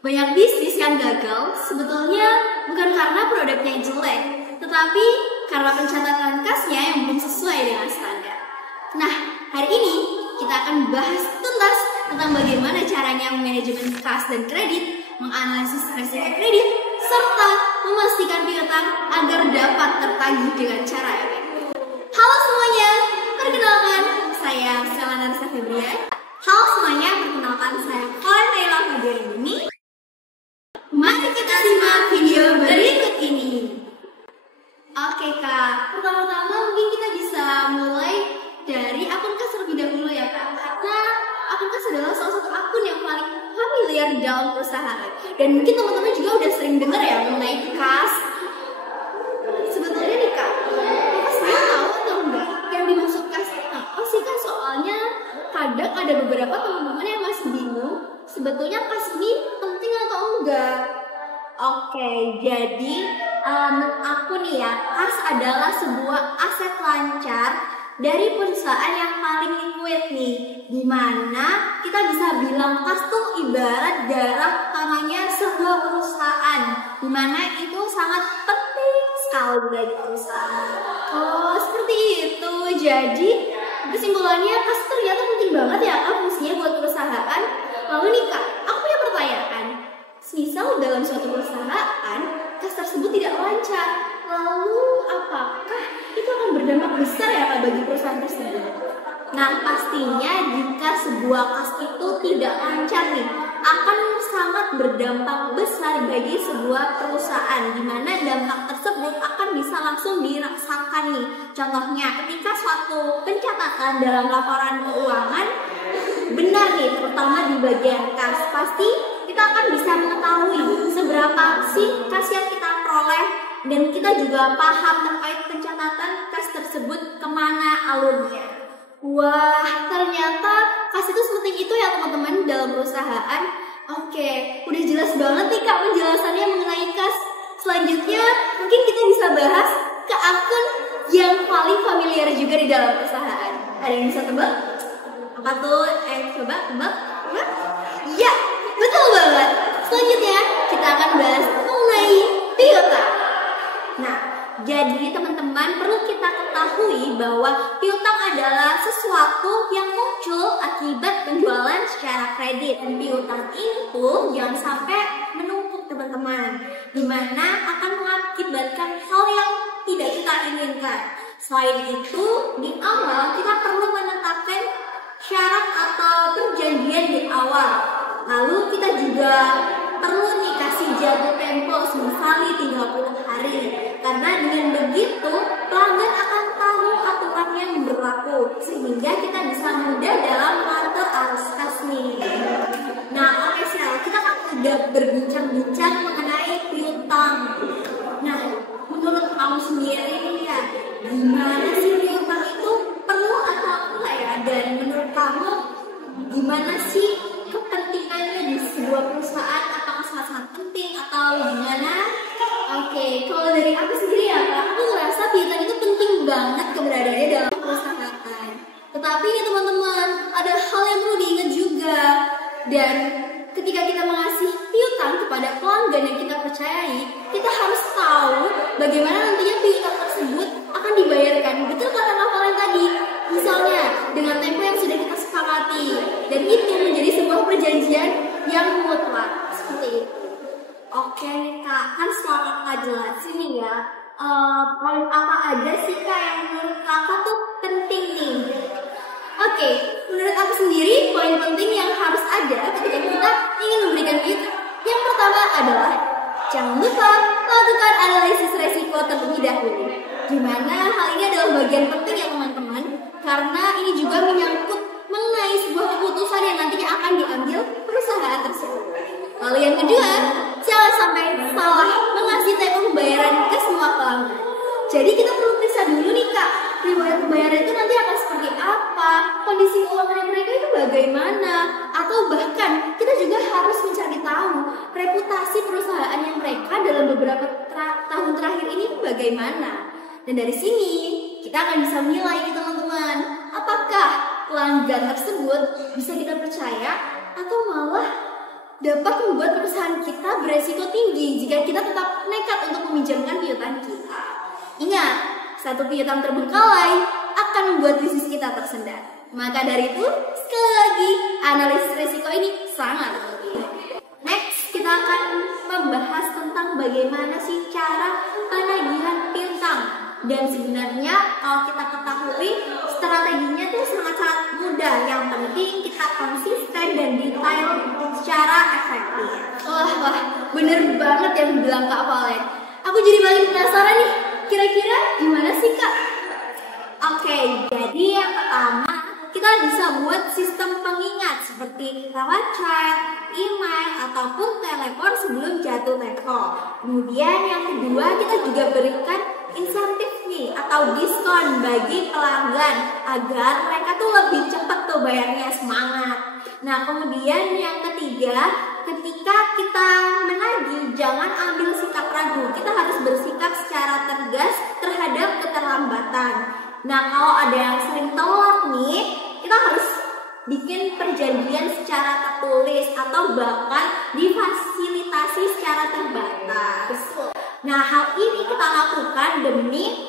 Banyak bisnis yang gagal sebetulnya bukan karena produknya yang jelek, tetapi karena pencatatan kasnya yang belum sesuai dengan standar. Nah, hari ini kita akan bahas tuntas tentang bagaimana caranya manajemen kas dan kredit, menganalisis resiko kredit, serta memastikan piutang agar dapat tertagih dengan cara yang baik. Halo semuanya, perkenalkan saya Stella Narisa Febrian. Halo semuanya, perkenalkan saya Kolen Naila Fabiani. Mari kita simak video berikut ini. Oke kak, pertama-tama mungkin kita bisa mulai dari akun kas terlebih dahulu ya kak. Karena akun kas adalah salah satu akun yang paling familiar dalam perusahaan. Dan mungkin teman-teman juga udah sering dengar ya mengenai kas. Sebetulnya nih kak, saya tahu atau enggak yang dimaksud kas apa sih kak? Soalnya kadang ada beberapa teman-teman yang masih bingung sebetulnya kas ini penting atau enggak. Oke, jadi aku nih ya, kas adalah sebuah aset lancar dari perusahaan yang paling liquid nih, dimana kita bisa bilang kas tuh ibarat darah utamanya sebuah perusahaan, dimana itu sangat penting sekali bagi perusahaan. Oh, seperti itu. Jadi kesimpulannya kas ternyata penting banget ya kak fungsinya buat perusahaan. Lalu nih kak, aku punya pertanyaan. Misal dalam suatu perusahaan, kas tersebut tidak lancar, lalu apakah itu akan berdampak besar ya bagi perusahaan tersebut? Nah, pastinya jika sebuah kas itu tidak lancar nih, akan sangat berdampak besar bagi sebuah perusahaan, di mana dampak tersebut akan bisa langsung dirasakan nih. Contohnya, ketika suatu pencatatan dalam laporan keuangan benar nih, terutama di bagian kas, pasti kita akan bisa mengetahui seberapa sih kas yang kita peroleh, dan kita juga paham terkait pencatatan kas tersebut kemana alurnya. Wah, ternyata kas itu sepenting itu ya teman-teman dalam perusahaan. Oke, udah jelas banget nih kak penjelasannya mengenai kas. Selanjutnya mungkin kita bisa bahas ke akun yang paling familiar juga di dalam perusahaan. Ada yang bisa tebak? Apa tuh? Coba tebak. Ya, betul banget. Selanjutnya kita akan bahas mengenai piutang. Nah, jadi teman-teman perlu kita ketahui bahwa piutang adalah sesuatu yang muncul akibat penjualan secara kredit. Dan piutang itu jangan sampai menumpuk teman-teman, dimana akan mengakibatkan hal yang tidak kita inginkan. Selain itu, di awal kita perlu menetapkan syarat atau perjanjian di awal. Lalu kita juga perlu nih kasih jatuh tempo misalnya 30 hari. Karena dengan begitu pelanggan akan tahu aturan yang berlaku, sehingga kita bisa mudah dalam mengatur arus kas nih. Nah, oke Sel, kita kan sudah berbincang-bincang mengenai piutang. Nah, menurut kamu sendiri ya, gimana sih piutang itu perlu atau enggak ya? Dan menurut kamu gimana sih kepentingannya di sebuah perusahaan? Apakah sangat penting atau gimana? Oke, kalau dari aku sendiri ya kak, aku ngerasa piutang itu penting banget keberadaannya dalam perusahaan. Tetapi nih teman-teman, ada hal yang perlu diingat juga. Dan ketika kita mengasih piutang kepada pelanggan yang kita percayai, kita harus tahu bagaimana nantinya piutang tersebut akan dibayarkan. Betul kata Kak Valen tadi, misalnya dengan tempo yang sudah kita sepakati, dan itu menjadi sebuah perjanjian yang mutlak seperti itu. Oke nih kak, kan setelah kakak jelasin nih ya, poin apa aja sih kak yang menurut kakak tuh penting nih? Oke, menurut aku sendiri poin penting yang harus ada ketika kita ingin memberikan piutang, yang pertama adalah jangan lupa lakukan analisis resiko terlebih dahulu. Dimana hal ini adalah bagian penting ya teman-teman, karena ini juga menyangkut mengenai sebuah keputusan yang nantinya akan diambil perusahaan tersebut. Lalu yang kedua, jangan sampai salah mengasih tempo pembayaran ke semua pelanggan. Jadi kita perlu periksa dulu nih kak, riwayat pembayaran itu nanti akan seperti apa, kondisi keuangan mereka itu bagaimana, atau bahkan kita juga harus mencari tahu reputasi perusahaan yang mereka dalam beberapa tahun terakhir ini bagaimana. Dan dari sini kita akan bisa menilai nih teman-teman, apakah pelanggan tersebut bisa kita percaya atau malah dapat membuat perusahaan kita beresiko tinggi jika kita tetap nekat untuk meminjamkan piutang kita. Ingat, satu piutang terbengkalai akan membuat bisnis kita tersendat. Maka dari itu, sekali lagi, analisis risiko ini sangat penting. Next, kita akan membahas tentang bagaimana sih cara penagihan piutang. Dan sebenarnya kalau kita ketahui, strateginya itu sangat-sangat mudah. Yang penting kita konsisten dan detail secara efektif. Wah, bener banget yang dibilang Kak Valen. Aku jadi paling penasaran nih, kira-kira gimana sih Kak? Oke, jadi yang pertama, kita bisa buat sistem pengingat seperti lewat chat, email, ataupun telepon sebelum jatuh tempo. Kemudian yang kedua, kita juga berikan insentif nih atau diskon bagi pelanggan agar mereka tuh lebih cepat tuh bayarnya, semangat. Nah, kemudian yang ketiga, ketika kita menagih jangan ambil sikap ragu. Kita harus bersikap secara tegas terhadap keterlambatan. Nah, kalau ada yang sering telat nih, kita harus bikin perjanjian secara tertulis atau bahkan difasilitasi secara terbatas. Nah, hal ini kita lakukan demi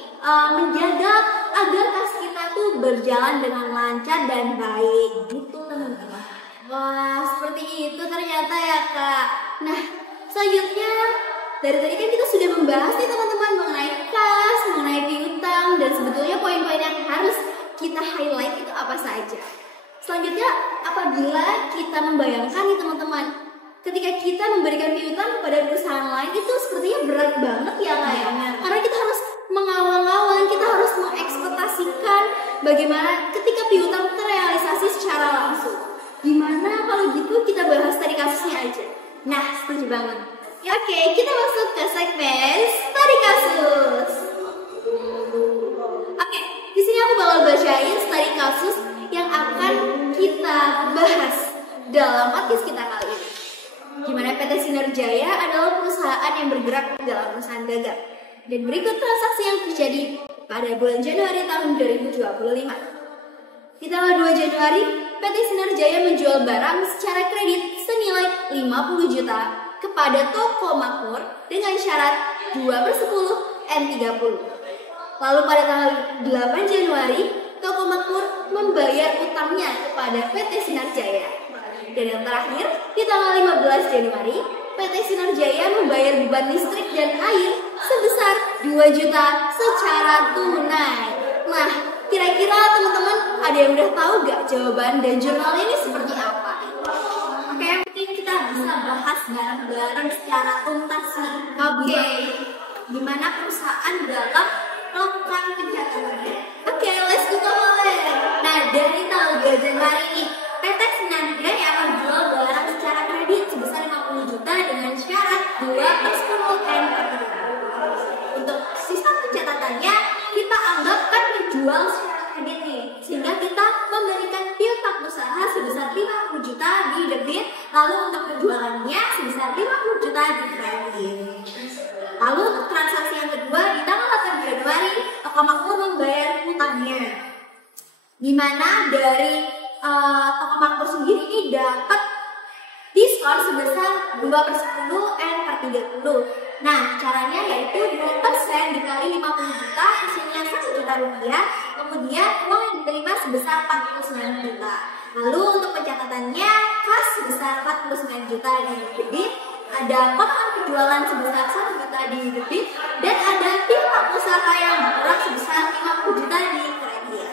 menjaga agar kas kita tuh berjalan dengan lancar dan baik. Gitu teman-teman. Wah, seperti itu ternyata ya Kak. Nah, selanjutnya dari tadi kan kita sudah membahas nih teman-teman mengenai kas, mengenai piutang, dan sebetulnya poin-poin yang harus kita highlight itu apa saja. Selanjutnya, apabila kita membayangkan nih teman-teman, ketika kita memberikan piutang kepada perusahaan lain itu sepertinya berat banget ya Kak ya. Karena kita harus mengawang-awang, kita harus mengekspektasikan bagaimana ketika piutang terrealisasi secara langsung. Gimana kalau gitu kita bahas tadi kasusnya aja. Nah, setuju banget. Ya, oke, kita masuk ke segmen studi kasus. Oke, di sini aku bakal bacain studi kasus yang akan kita bahas dalam podcast kita kali ini. Gimana PT Sinar Jaya adalah perusahaan yang bergerak dalam perusahaan dagang. Dan berikut transaksi yang terjadi pada bulan Januari tahun 2025. Di tanggal 2 Januari, PT Sinar Jaya menjual barang secara kredit senilai 50 juta kepada toko makmur dengan syarat 2/10 N30. Lalu pada tanggal 8 Januari, toko makmur membayar utangnya kepada PT Sinar Jaya. Dan yang terakhir, di tanggal 15 Januari, PT Sinar Jaya membayar beban listrik dan air sebesar 2 juta secara tunai. Nah, kira-kira teman-teman ada yang udah tahu gak jawaban dan jurnal ini seperti apa? Oke, mungkin kita bisa bahas bareng-bareng secara tuntas nih. Oke, gimana perusahaan dalam melakukan pencatatan? Oke, let's go mulai. Nah, dari tanggal 2 Januari ini, PT Sinar Jaya menjual barang secara kredit sebesar 50 juta dengan syarat 2/10 N30. Untuk sistem pencatatannya, kita anggap kan menjual secara kredit nih, sehingga kita memberikan piutang usaha sebesar 50 juta di debit, lalu untuk penjualannya sebesar 50 juta di kredit. Lalu untuk transaksi yang kedua, di tanggal 8 Januari, toko makmur membayar utangnya, di mana dari toko makmur sendiri ini dapat diskon sebesar 2/10 N/30. Nah, caranya yaitu 2% dikali 50 juta, hasilnya 1 juta rupiah. Kemudian uang yang diterima sebesar 49 juta. Lalu untuk pencatatannya, kas sebesar 49 juta di debit, ada potongan penjualan sebesar 1 juta di debit, dan ada piutang usaha yang berkurang sebesar 50 juta di kredit.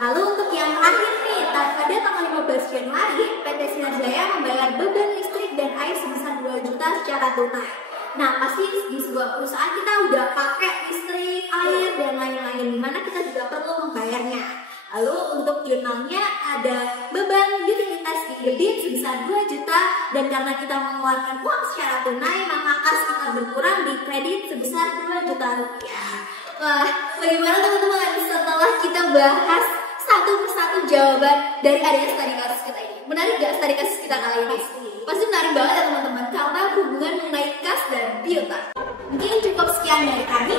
Lalu untuk yang terakhir nih, pada tanggal 15 Januari, PT Sinar Jaya membayar beban listrik dan air sebesar 2 juta secara tunai. Nah, pasti di sebuah perusahaan kita udah pakai listrik, air, dan lain-lain, dimana kita juga perlu membayarnya. Lalu untuk jurnalnya ada beban utilitas di debit sebesar 2 juta, dan karena kita mengeluarkan uang secara tunai, maka kas kita berkurang di kredit sebesar 2 juta rupiah. Wah, bagaimana teman-teman setelah kita bahas satu persatu jawaban dari adanya studi kasus kita ini? Menarik gak studi kasus kita kali ini? Pasti menarik banget ya teman-teman, karena hubungan mengenai kas dan piutang. Mungkin cukup sekian dari kami,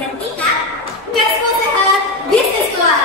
dan ingat, cash flow sehat, bisnis kuat.